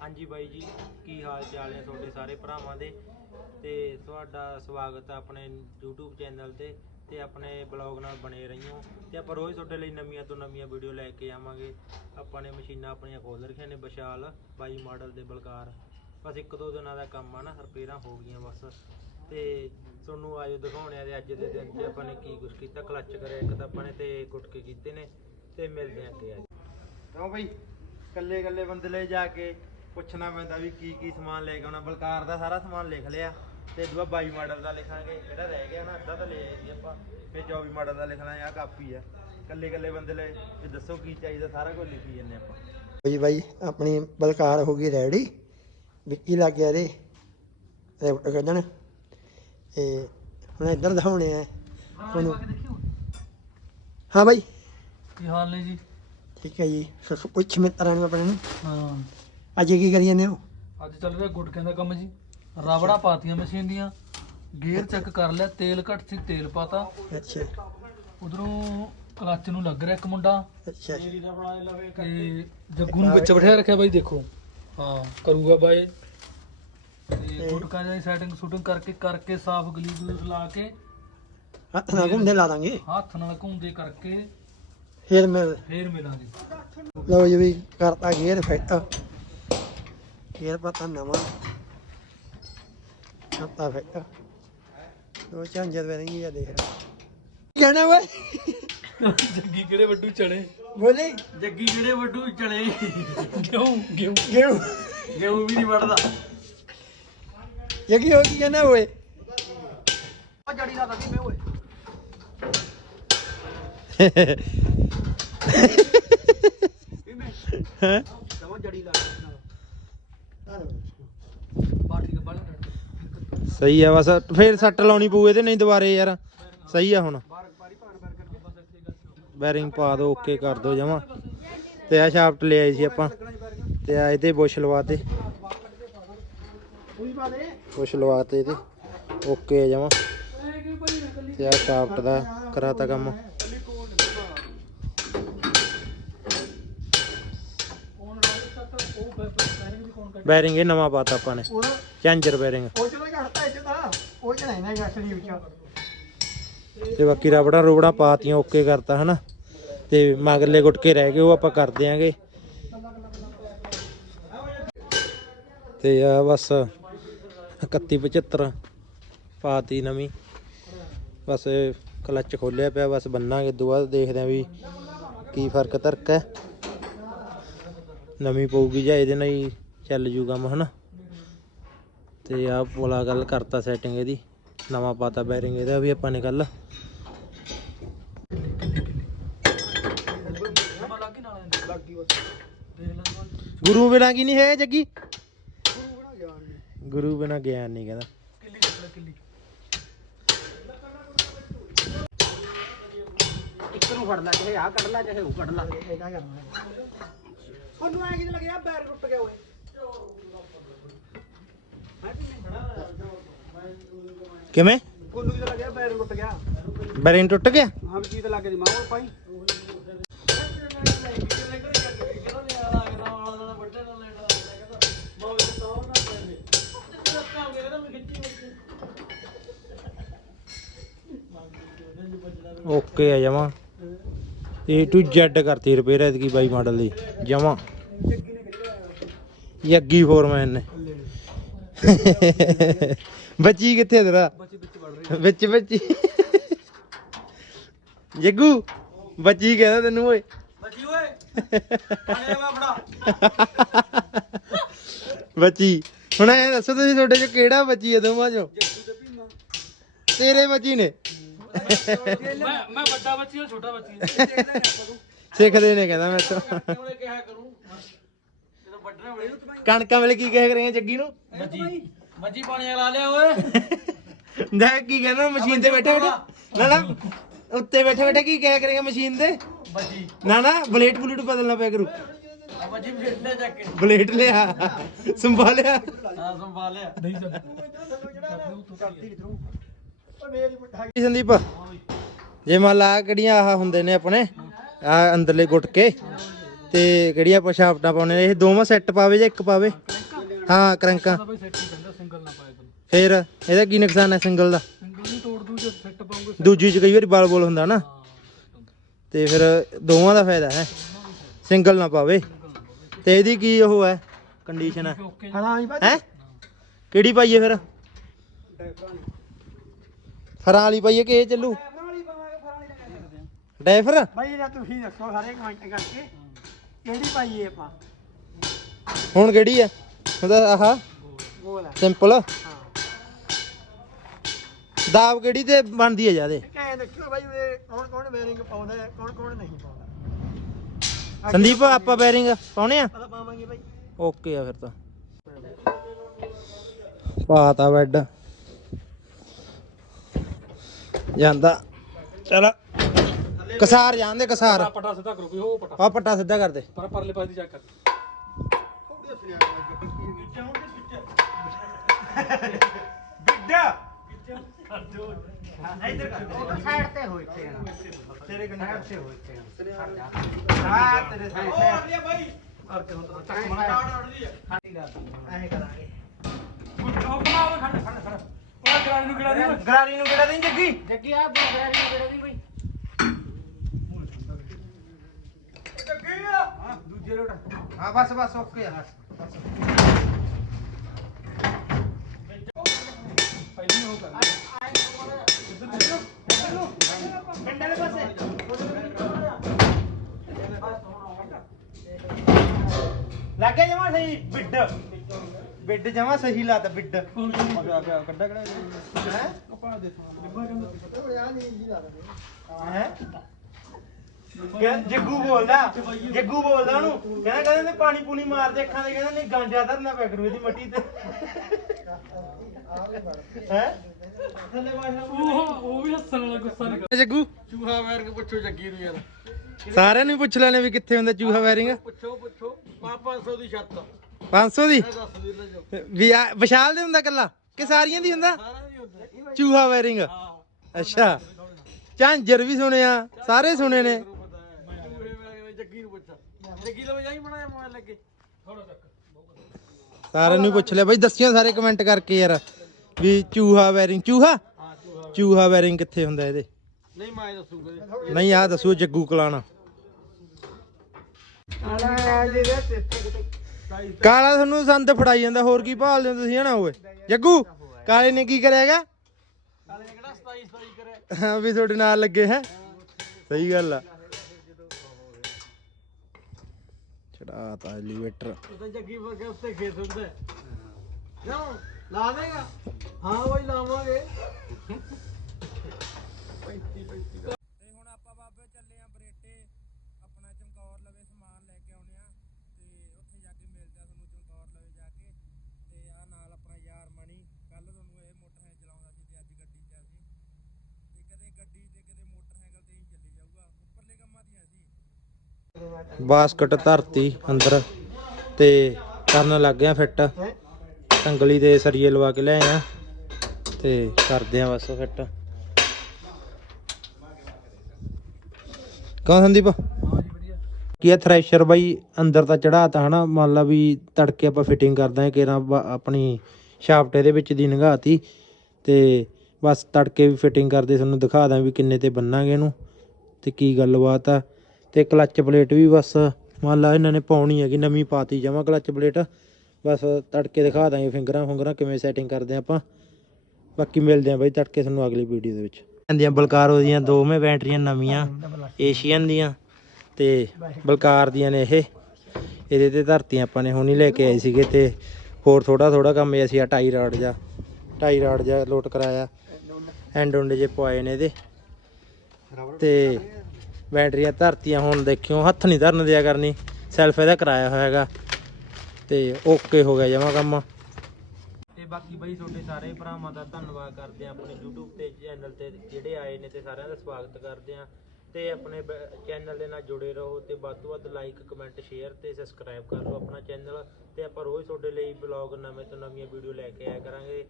ਹਾਂਜੀ ਬਾਈ ਜੀ, ਕੀ ਹਾਲ ਚਾਲ ਨੇ ਤੁਹਾਡੇ ਸਾਰੇ ਭਰਾਵਾਂ ਦੇ? ਤੇ ਤੁਹਾਡਾ ਸਵਾਗਤ ਹੈ ਆਪਣੇ YouTube ਚੈਨਲ ਤੇ ਤੇ ਆਪਣੇ ਬਲੌਗ ਨਾਲ ਬਣੇ ਰਹੀਓ। ਤੇ ਆਪਾਂ ਰੋਜ਼ ਤੁਹਾਡੇ ਲਈ ਨਵੀਆਂ ਤੋਂ ਨਵੀਆਂ ਵੀਡੀਓ ਲੈ ਕੇ ਆਵਾਂਗੇ। ਆਪਾਂ ਨੇ ਮਸ਼ੀਨਾਂ ਆਪਣੀਆਂ ਖੋਲ ਰੱਖੀਆਂ ਨੇ, ਵਿਸ਼ਾਲ ਬਾਈ ਮਾਡਲ ਦੇ ਬਲਕਾਰ। ਬਸ ਇੱਕ ਦੋ ਦਿਨਾਂ ਦਾ ਕੰਮ ਆ ਨਾ, ਰਿਪੇਅਰਾਂ ਹੋ ਗਈਆਂ ਬਸ। ਤੇ ਤੁਹਾਨੂੰ ਆਜੋ ਦਿਖਾਉਣੇ ਆ ਤੇ ਅੱਜ ਦੇ ਦਿਨ 'ਚ ਆਪਾਂ ਨੇ ਕੀ ਕੁਛ ਕੀਤਾ। ਕਲੱਚ ਕਰਿਆ ਇੱਕ ਤਾਂ ਆਪਾਂ ਨੇ ਤੇ ਗੁਟਕੇ ਕੀਤੇ ਨੇ। ਤੇ ਮਿਲਦੇ ਆਂ ਅੱਗੇ ਅੱਜ। ਕਿਉਂ ਬਈ ਕੱਲੇ ਕੱਲੇ ਬੰਦੇ ਲਈ ਜਾ ਕੇ ਪੁੱਛਣਾ ਪੈਂਦਾ ਵੀ ਕੀ ਕੀ ਸਮਾਨ ਲੈ ਕੇ ਆਉਣਾ। ਬਲਕਾਰ ਦਾ ਸਾਰਾ ਸਮਾਨ ਲਿਖ ਲਿਆ ਤੇ ਦੂਆ 22 ਮਾਡਲ ਦਾ ਲਿਖਾਂਗੇ। ਜਿਹੜਾ ਰਹਿ ਗਿਆ ਨਾ ਅੱਧਾ ਤਾਂ ਲੈ ਆਏ ਸੀ ਆਪਾਂ। ਫਿਰ 24 ਮਾਡਲ ਦਾ ਲਿਖਣਾ ਆ ਕਾਪੀ ਆ। ਕੱਲੇ ਕੱਲੇ ਬੰਦੇ ਲਈ ਇਹ ਦੱਸੋ ਕੀ ਚਾਹੀਦਾ ਸਾਰਾ ਕੁਝ ਲਿਖੀ ਜੰਨੇ ਆਪਾਂ। ਬਈ ਬਾਈ ਆਪਣੀ ਬਲਕਾਰ ਹੋ ਗਈ ਰੈਡੀ ਵਿੱਕੀ ਲੱਗ ਗਿਆ ਰੇ ਰਿਪਟ ਕੱਢਣ ਤੇ ਹੁਣ ਇੱਧਰ ਦਿਖਾਉਣੇ ਆ। ਤੁਹਾਨੂੰ ਹਾਂ ਬਾਈ। ਕੀ ਹਾਲ ਨੇ ਜੀ? ਠੀਕ ਹੈ ਜੀ। ਸੋ ਸੋ ਪੁੱਛ ਮਿੱਤਰਾਂ ਨੂੰ ਆਪਣੇ ਨੂੰ। ਹਾਂ। ਅੱਜ ਕੀ ਕਰੀ ਜਾਂਦੇ ਹੋ? ਅੱਜ ਚੱਲ ਰਿਹਾ ਗੁਟਕਿਆਂ ਦਾ ਕੰਮ ਜੀ। ਰਬੜਾ ਪਾਤੀਆਂ ਮਸ਼ੀਨ ਦੀਆਂ। ਗੇਅਰ ਚੈੱਕ ਕਰ ਲਿਆ ਤੇਲ ਘੱਟ ਸੀ ਤੇਲ ਪਾਤਾ। ਅੱਛਾ। ਉਧਰੋਂ ਕਲੱਚ ਨੂੰ ਲੱਗ ਰਿਹਾ ਇੱਕ ਮੁੰਡਾ। ਅੱਛਾ। ਤੇ ਜੱਗੂ ਨੂੰ ਵਿੱਚ ਬਿਠਾ ਰੱਖਿਆ ਬਾਈ ਦੇਖੋ। ਹਾਂ ਕਰੂਗਾ ਬਾਈ। ਤੇ ਗੁਟਕਾਂ ਦੀ ਸੈਟਿੰਗ ਸ਼ੂਟਿੰਗ ਕਰਕੇ ਕਰਕੇ ਸਾਫ਼ ਗਲੀ ਗਲੂਸ ਲਾ ਕੇ। ਹੱਥ ਨਾਲ ਘੁੰਮਦੇ ਲਾ ਦਾਂਗੇ? ਹੱਥ ਨਾਲ ਘੁੰਮਦੇ ਕਰਕੇ ਫੇਰ ਮਿਲ ਫੇਰ ਮਿਲਾਂਗੇ। ਲਓ ਜੀ ਵੀ ਕਰਤਾ ਗੇਅਰ ਫਿੱਟ। ਗੇਅਰ ਪਤਾ ਨਵਾਂ ਕਰਤਾ ਫਿੱਟ ਦੋ ਝਾਂਜਰ ਵੇਰੇਂਗੀ ਆ ਦੇਖ ਕਹਿਣਾ ਓਏ? ਜੱਗੀ ਕਿਹੜੇ ਵੱਡੂ ਚੜੇ ਬੋਲੇ। ਜੱਗੀ ਜਿਹੜੇ ਵੱਡੂ ਚਲੇ ਕਿਉਂ? ਕਿਉਂ? ਗੇਉ ਗੇਹੂੰ ਵੀ ਨਹੀਂ ਵੜਦਾ ਇਹ ਕੀ ਹੋ ਕੀ ਕਹਿਣਾ ਓਏ? ਜੜੀ ਦਾ ਕਦੀ ਮੈਂ ਓਏ। ਹੈ? ਤਵਾ ਜੜੀ ਲਾ ਸਹੀ ਆ ਬਸ, ਫੇਰ ਸੱਟ ਲਾਉਣੀ ਪਊ ਇਹਦੇ, ਨਹੀਂ ਦੁਬਾਰੇ ਯਾਰ। ਸਹੀ ਆ ਹੁਣ। ਬੈਰਿੰਗ ਪਾ ਦੋ ਓਕੇ ਕਰ ਦੋ ਜਮਾ। ਤੇ ਆ ਸ਼ਾਫਟ ਲੈ ਆਈ ਸੀ ਆਪਾਂ। ਤੇ ਆ ਇਹਦੇ ਬੁਸ਼ ਲਵਾਤੇ। ਬੁਸ਼ ਲਵਾਤੇ ਇਹਦੇ। ਓਕੇ ਜਮਾ। ਤੇ ਆ ਸ਼ਾਫਟ ਦਾ ਕਰਾਤਾ ਕੰਮ। ਬੈਰਿੰਗ ਇਹ ਨਵਾਂ ਪਾਤਾ ਆਪਾਂ ਨੇ। ਉਹ ਚੈਂਜਰ ਬੈਰਿੰਗ ਉਹ ਚਲੋ ਘੜਤਾ ਇੱਥੇ ਤਾਂ। ਉਹ ਚੜਾ ਇਹਨਾਂ ਗਾਸੜੀ ਵਿੱਚ ਤੇ ਬਾਕੀ ਰਬੜਾਂ ਰੋਬੜਾਂ ਪਾਤੀਆਂ ਓਕੇ ਕਰਤਾ ਹਨਾ? ਤੇ ਮਗਰਲੇ ਗੁਟਕੇ ਰਹਿ ਗਏ ਉਹ ਆਪਾਂ ਕਰ ਦਿਆਂਗੇ। ਤੇ ਆ ਬਸ 3175 ਪਾਤੀ ਨਵੀਂ। ਬਸ ਕਲੱਚ ਖੋਲਿਆ ਪਿਆ ਬਸ ਬੰਨਾਂਗੇ ਦੁਆ ਦੇਖਦੇ ਆ ਵੀ ਕੀ ਫ਼ਰਕ ਧਰਕ ਹੈ। ਨਵੀਂ ਪਊਗੀ ਜਾਂ ਇਹਦੇ ਨਾਲ ਹੀ ਚੱਲ ਜੂ ਕੰਮ ਹਨਾ? ਤੇ ਆ ਪੋਲਾ ਗੱਲ ਕਰਤਾ ਸੈਟਿੰਗ ਇਹਦੀ। ਨਵਾਂ ਪਾਤਾ ਬੈਰਿੰਗ ਇਹਦਾ ਵੀ ਆਪਾਂ ਨੇ ਕੱਲ। ਗੁਰੂ ਬਿਨਾ ਕੀ ਨਹੀਂ ਹੈ ਜੱਗੀ? ਗੁਰੂ ਬਿਨਾ ਗਿਆਨ ਨਹੀਂ ਕਹਿੰਦਾ। ਇੱਕ ਨੂੰ ਫੜ ਲੈ ਚਾਹੇ ਆ ਕੱਢ ਲੈ ਚਾਹੇ ਉਹ ਕੱਢ ਲੈ। ਇਹਦਾ ਕਰਨਾ ਉਹਨੂੰ ਐ ਕਿਤੇ ਲੱਗਿਆ ਪੈਰ ਟੁੱਟ ਗਿਆ ਓਏ। ਕਿਵੇਂ? ਉਹਨੂੰ ਕਿਤੇ ਲੱਗਿਆ ਪੈਰ ਟੁੱਟ ਗਿਆ। ਬੈਰਿੰਗ ਟੁੱਟ ਗਿਆ? ਹਾਂ ਵੀ ਚੀਜ਼ ਲੱਗ ਗਈ ਮਾਂ ਪਾਈ ਓਕੇ ਆ ਜਮਾ। ਏ ਟੂ ਜ਼ੈਡ ਕਰਤੀ ਰਿਪੇਅਰ ਐਤਕੀ ਬਾਈ ਮਾਡਲ ਦੀ ਜਮਾ। ਯੱਗੀ ਫੋਰਮੈਨ ਨੇ। ਬੱਚੀ ਕਿੱਥੇ ਤੇਰਾ? ਵਿੱਚ ਬੱਚੀ। ਜੱਗੂ ਬੱਚੀ ਕਹਿੰਦਾ ਤੈਨੂੰ ਓਏ। ਬੱਜੀ ਓਏ ਬੱਚੀ ਹੁਣ ਐ ਦੱਸੋ ਤੁਸੀਂ ਤੁਹਾਡੇ ਚ ਕਿਹੜਾ ਬੱਚੀ ਹੈ ਦੋਵਾਂ ਚੋਂ? ਤੇਰੇ ਬੱਚੀ ਨੇ। ਮੈਂ ਮੈਂ ਵੱਡਾ ਬੱਚੀ ਹਾਂ ਛੋਟਾ ਬੱਚੀ ਸਿੱਖਦੇ ਨੇ ਕਹਿੰਦਾ ਮੈਂ ਤੋਂ। ਕਣਕਾਂ ਵੇਲੇ ਕੀ ਕਹਿ ਰਹੇ ਜੱਗੀ ਨੂੰ? ਬੱਜੀ ਬੱਜੀ ਪਾਣੀ ਲਾ ਲਿਆ ਓਏ। ਦੇਖ ਕੀ ਕਹਿੰਦਾ ਮਸ਼ੀਨ ਤੇ ਬੈਠਾ ਬੈਠਾ। ਨਾ ਨਾ ਉੱਤੇ ਬੈਠਾ ਬੈਠਾ ਕੀ ਕਹਿ ਕਰੇਗਾ ਮਸ਼ੀਨ ਤੇ? ਬੱਜੀ ਨਾ ਨਾ ਬਲੇਡ ਬਲੂਡ ਬਦਲਣਾ ਪਿਆ ਕਰੂ। ਆ ਬੱਜੀ ਫੇਟਨੇ ਚੱਕ ਕੇ। ਬਲੇਡ ਲਿਆ ਸੰਭਾਲਿਆ ਆ ਸੰਭਾਲਿਆ ਨਹੀਂ ਸਰ। ਜੀ ਸੰਦੀਪ? ਜੇ ਮੰਨ ਲਾ ਕਿਹੜੀਆਂ ਆਹ ਹੁੰਦੇ ਨੇ ਆਪਣੇ ਆ ਅੰਦਰਲੇ ਗੁਟਕੇ ਤੇ ਕਿਹੜੀਆਂ ਆਪਾਂ ਸ਼ਾਫਟਾਂ ਪਾਉਣੇ ਨੇ ਇਹ ਦੋਵਾਂ ਸੈੱਟ ਪਾਵੇ ਜਾਂ ਇੱਕ ਪਾਵੇ? ਹਾਂ ਕਰੰਕਾਂ। ਤਾਂ ਬਈ ਸੈੱਟ ਹੀ ਕਹਿੰਦਾ ਸਿੰਗਲ ਨਾ ਪਾਏ ਕਰੋ ਫੇਰ ਇਹਦਾ ਕੀ ਨੁਕਸਾਨ ਹੈ ਸਿੰਗਲ ਦਾ? ਸਿੰਗਲ ਨਹੀਂ ਤੋੜ ਦੂ ਜੇ ਸੈੱਟ ਪਾਉਂਗੇ ਦੂਜੀ ਚ ਕਈ ਵਾਰੀ ਬਲ ਬੋਲ ਹੁੰਦਾ ਨਾ। ਹਾਂ ਤੇ ਫਿਰ ਦੋਵਾਂ ਦਾ ਫਾਇਦਾ ਹੈ। ਸਿੰਗਲ ਨਾ ਪਾਵੇ। ਤੇ ਇਹਦੀ ਕੀ ਉਹ ਹੈ ਕੰਡੀਸ਼ਨ ਹੈ? ਓਕੇ ਹਾਂ ਨਹੀਂ ਭਾਜੀ। ਹੈ? ਕਿਹੜੀ ਪਾਈਏ ਫਿਰ? ਫਰਾਂ ਵਾਲੀ ਪਾਈਏ ਕਿ ਇਹ ਚੱਲੂ? ਡਾਈਫਰ ਭਾਈ ਨਾ ਤੁਸੀਂ ਦੱਸੋ ਸਾਰੇ ਕਮੈਂਟ ਕਰਕੇ। ਕਿਹੜੀ ਪਾਈਏ ਆਪਾਂ? ਹੁਣ ਕਿਹੜੀ ਹੈ? ਉਹਦਾ ਆਹ ਗੋਲ ਆ ਸਿੰਪਲ ਹਾਂ ਦਾਬ ਕਿਹੜੀ ਤੇ ਬਣਦੀ ਹੈ ਜਿਆਦੇ ਕਹਿ ਭਾਈ ਉਹ ਕੌਣ ਕੌਣ ਬੇਰਿੰਗ ਪਾਉਂਦਾ ਹੈ ਕੌਣ ਕੌਣ ਨਹੀਂ ਪਾਉਂਦਾ ਸੰਦੀਪ ਆਪਾਂ ਬੈਰਿੰਗ ਪਾਉਣੇ ਆ ਪਤਾ ਪਾਵਾਂਗੇ ਭਾਈ ਓਕੇ ਆ ਫਿਰ ਤਾਂ ਪਾਤਾ ਬੈੱਡ ਜਾਂਦਾ ਚਲ ਕਸਾਰ ਜਾਂਦੇ ਕਸਾਰ ਪਟਾ ਸਿੱਧਾ ਕਰੋ ਕੋਈ ਉਹ ਪਟਾ ਆ ਪੱਟਾ ਸਿੱਧਾ ਕਰ ਦੇ ਪਰ ਪਰਲੇ ਪਾਸੇ ਦੀ ਚੈੱਕ ਕਰ ਸਾਈਡ ਤੇ ਹੋਏ ਤੇ ਤੇਰੇ ਕੰਨੇ ਸਾਈਡ ਤੇ ਹੋਏ ਤੇ ਹਾਂ ਤੇਰੇ ਸਾਈਡ ਤੇ। ਭਾਈ ਔਰ ਤੇ ਹੁਣ ਤਾਂ ਚੱਕ ਮਣਾ ਐਂ ਕਰਾਂਗੇ। ਉਹ ਬਣਾ ਉਹ ਖੜ ਖੜ ਖੜ। ਉਹ ਗਰਾਰੀ ਨੂੰ ਗਰਾ ਦੀ ਗਰਾਰੀ ਨੂੰ ਕਿਹੜਾ ਦੇਂ ਜੱਗੀ? ਜੱਗੀ ਆ ਬਗੈਰ ਨਹੀਂ ਕਿਹੜਾ ਦੀ ਭਾਈ ਦੂਜੇ ਲੋਟ ਹਾਂ ਬਸ ਬਸ ਓਕੇ ਆ। ਪਹਿਲੀ ਉਹ ਕਰ ਪਿੰਡਾਂ ਦੇ ਪਾਸੇ ਲੱਗੇ ਜਮਾ ਸਹੀ ਬਿੱਡ। ਬਿੱਡ ਜਮਾ ਸਹੀ ਲਾਤਾ ਬਿੱਡ। ਕੱਢਾ ਕਿਹੜਾ ਹੈ? ਕਪਾ ਦੇ ਹੈ? ਜੱਗੂ ਬੋਲਦਾ। ਜੱਗੂ ਬੋਲਦਾ ਉਹਨੂੰ। ਕਹਿੰਦਾ ਕਹਿੰਦੇ ਨੇ ਪਾਣੀ ਪੂਣੀ ਮਾਰ ਦੇ ਅੱਖਾਂ ਦੇ ਕਹਿੰਦਾ ਨਹੀਂ ਗਾਂਜਾ ਧਰਨਾ ਪੈ ਕਰੂ ਇਹਦੀ ਮੱਟੀ ਤੇ। ਹੈ? ਉਹ ਉਹ ਵੀ ਹੱਸਣ ਵਾਲਾ ਗੁੱਸਾ ਨਹੀਂ ਜੱਗੂ। ਚੂਹਾ ਵੈਰ ਕੇ ਪੁੱਛੋ ਜੱਗੀ ਨੂੰ ਯਾਰ। ਸਾਰਿਆਂ ਨੂੰ ਪੁੱਛ ਲੈਣੇ ਵੀ ਕਿੱਥੇ ਹੁੰਦਾ ਚੂਹਾ ਵੈਰਿੰਗ ਪੁੱਛੋ ਪੁੱਛੋ। 500 ਦੀ ਛੱਤ 500 ਦੀ? ਦੱਸ ਦੀ ਲੈ ਜਾਓ। ਵੀ ਆ ਵਿਸ਼ਾਲ ਦੇ ਹੁੰਦਾ ਕੱਲਾ ਕਿ ਸਾਰੀਆਂ ਦੀ ਹੁੰਦਾ? ਸਾਰਾ ਨਹੀਂ ਹੁੰਦਾ। ਚੂਹਾ ਵੈਰਿੰਗ ਅੱਛਾ। ਝਾਂਜਰ ਵੀ ਸੁਣਿਆ। ਸਾਰੇ ਸੁਣੇ ਨੇ ਪਤਾ ਹੈ ਚੂਹੇ ਵੈਰ ਜੱਗੀ ਨੂੰ ਪੁੱਛ ਜੱਗੀ ਲੋ ਜਾਈ ਬਣਾਇਆ ਮੋਬਾਈਲ ਲੱਗੇ ਥੋੜਾ ਤੱਕ ਸਾਰਿਆਂ ਨੂੰ ਪੁੱਛ ਲਿਆ ਬਈ ਦੱਸਿਓ ਸਾਰੇ ਕਮੈਂਟ ਕਰਕੇ ਯਾਰ ਵੀ ਚੂਹਾ ਵੈਰਿੰਗ ਚੂਹਾ? ਹਾਂ ਚੂਹਾ ਚੂਹਾ ਵੈਰਿੰਗ ਕਿੱਥੇ ਹੁੰਦਾ ਇਹਦੇ? ਨਹੀਂ ਮੈਂ ਦੱਸੂਗਾ ਨਹੀਂ ਆ ਦੱਸੋ ਜੱਗੂ ਕਲਾਣਾ। ਕਾਲਾ ਤੁਹਾਨੂੰ ਸੰਦ ਫੜਾਈ ਜਾਂਦਾ ਹੋਰ ਕੀ ਭਾਲਦੇ ਹੋ ਤੁਸੀਂ ਹਨਾ ਓਏ? ਜੱਗੂ ਕਾਲੇ ਨੇ ਕੀ ਕਰਿਆਗਾ ਕਾਲੇ ਨੇ ਕਿਹੜਾ 27 27 ਕਰੇ ਹਾਂ ਵੀ ਤੁਹਾਡੇ ਨਾਲ ਲੱਗੇ ਹੈ। ਸਹੀ ਗੱਲ ਆ। ਚੜਾਤਾ ਐਲੀਵੇਟਰ ਉਹ ਜੱਗੀ ਵਰਗੇ ਉੱਤੇ ਖੇਤ ਹੁੰਦਾ ਹੈ। ਕਿਉਂ? ਲਾ ਦੇਗਾ? ਹਾਂ ਬਈ, ਲਾਵਾਂਗੇ ਤੇ ਹੁਣ ਆਪਾਂ ਬਾਬੇ ਚੱਲੇ ਆ ਬਰੇਟੇ ਆਪਣਾ ਚਮਕੌਰ ਲਵੇ ਸਮਾਨ ਲੈ ਕੇ ਆਉਣੇ ਆ ਤੇ ਉੱਥੇ ਜਾ ਕੇ ਮਿਲਦੇ ਆ ਤੁਹਾਨੂੰ ਚਮਕੌਰ ਲਵੇ ਜਾ ਕੇ ਤੇ ਆ ਨਾਲ ਆਪਣਾ ਯਾਰ ਮਣੀ ਕੱਲ ਤੁਹਾਨੂੰ ਇਹ ਮੋਟਰਸਾਈਕਲ ਚਲਾਉਂਦਾ ਸੀ ਤੇ ਅੱਜ ਗੱਡੀ 'ਚ ਆ ਸੀ ਤੇ ਕਦੇ ਗੱਡੀ ਤੇ ਕਦੇ ਮੋਟਰਸਾਈਕਲ ਤੇ ਹੀ ਚੱਲੀ ਜਾਊਗਾ ਉੱਪਰਲੇ ਕੰਮਾਂ ਦੀਆਂ ਸੀ ਬਾਸਕਟ ਧਰਤੀ ਅੰਦਰ ਤੇ ਕਰਨ ਲੱਗ ਗਿਆ ਫਿੱਟ। ਟੰਗਲੀ ਦੇ ਸਰੀਏ ਲਵਾ ਕੇ ਲਿਆਏ ਆ ਤੇ ਕਰਦੇ ਆ ਬਸ ਫਿੱਟ। ਕੌਣ ਸੰਦੀਪ? ਕੀ ਆ ਥ੍ਰੈਸ਼ਰ ਬਾਈ? ਅੰਦਰ ਤਾਂ ਚੜਾਤਾ ਹਨਾ, ਮੰਨ ਲਾ ਵੀ ਤੜਕੇ ਆਪਾਂ ਫਿਟਿੰਗ ਕਰਦਾ ਹਾਂ ਕਿਰਾਂ ਆਪਣੀ ਸ਼ਾਫਟ ਇਹਦੇ ਵਿੱਚ ਦੀ ਨਗਾਤੀ ਤੇ। ਬਸ ਤੜਕੇ ਵੀ ਫਿਟਿੰਗ ਕਰਦੇ ਤੁਹਾਨੂੰ ਦਿਖਾ ਦਾਂ ਵੀ ਕਿੰਨੇ ਤੇ ਬੰਨਾਂਗੇ ਇਹਨੂੰ। ਤੇ ਕੀ ਗੱਲਬਾਤ ਆ। ਤੇ ਕਲੱਚ ਪਲੇਟ ਵੀ ਬਸ, ਮੰਨ ਲਾ ਇਹਨਾਂ ਨੇ ਪਾਉਣੀ ਹੈਗੀ, ਨਵੀਂ ਪਾਤੀ ਜਮਾ ਕਲੱਚ ਪਲੇਟ। ਬਸ ਤੜਕੇ ਦਿਖਾ ਦਾਂਗੇ ਫਿੰਗਰਾਂ ਫੁੰਗਰਾਂ, ਕਿਵੇਂ ਸੈਟਿੰਗ ਕਰਦੇ ਆਪਾਂ। ਬਾਕੀ ਮਿਲਦੇ ਆਂ ਬਾਈ ਤੜਕੇ ਤੁਹਾਨੂੰ ਅਗਲੀ ਵੀਡੀਓ ਦੇ ਵਿੱਚ। ਇਹਦੀਆਂ ਬਲਕਾਰੋ ਦੀਆਂ ਦੋਵੇਂ ਬੈਟਰੀਆਂ ਨਵੀਆਂ ਏਸ਼ੀਅਨ ਦੀਆਂ ਤੇ ਬਲਕਾਰ ਦੀਆਂ ਨੇ ਇਹ। ਇਹਦੇ ਤੇ ਧਰਤੀ ਆਪਾਂ ਨੇ ਹੁਣੀ ਲੈ ਕੇ ਆਏ ਸੀਗੇ ਤੇ ਹੋਰ ਥੋੜਾ ਥੋੜਾ ਕੰਮ ਇਹ ਅਸੀਂ ਆ ਟਾਈ ਰਾਡ ਜਾ ਟਾਈ ਰਾਡ ਜਾ ਲੋਟ ਕਰਾਇਆ। ਐਂਡ ਉਂਡੇ ਜੇ ਪਵਾਏ ਨੇ ਇਹਦੇ। ਤੇ ਬੈਟਰੀਆਂ ਧਰਤੀਆਂ ਹੁਣ ਦੇਖਿਓ, ਹੱਥ ਨਹੀਂ ਧਰਨ ਦਿਆ ਕਰਨੀ ਸੈਲਫ ਇਹਦਾ ਕਰਾਇਆ ਹੋਇਆ ਹੈਗਾ। ਤੇ ਓਕੇ ਹੋ ਗਿਆ ਜਮਾ ਕੰਮ। ਤੇ ਬਾਕੀ ਬਈ ਤੁਹਾਡੇ ਸਾਰੇ ਭਰਾਵਾਂ ਦਾ ਧੰਨਵਾਦ ਕਰਦੇ ਆ ਆਪਣੇ YouTube ਤੇ ਚੈਨਲ ਤੇ ਜਿਹੜੇ ਆਏ ਨੇ ਤੇ ਸਾਰਿਆਂ ਦਾ ਸਵਾਗਤ ਕਰਦੇ ਆ ਤੇ ਆਪਣੇ ਚੈਨਲ ਦੇ ਨਾਲ ਜੁੜੇ ਰਹੋ ਤੇ ਵੱਧ ਤੋਂ ਵੱਧ ਲਾਈਕ ਕਮੈਂਟ ਸ਼ੇਅਰ ਤੇ ਸਬਸਕ੍ਰਾਈਬ ਕਰ ਲਓ ਆਪਣਾ ਚੈਨਲ ਤੇ ਆਪਾਂ ਰੋਜ਼ ਤੁਹਾਡੇ ਲਈ ਬਲੌਗ ਨਵੇਂ ਤੋਂ ਨਵੀਆਂ ਵੀਡੀਓ ਲੈ ਕੇ ਆਇਆ ਕਰਾਂਗੇ।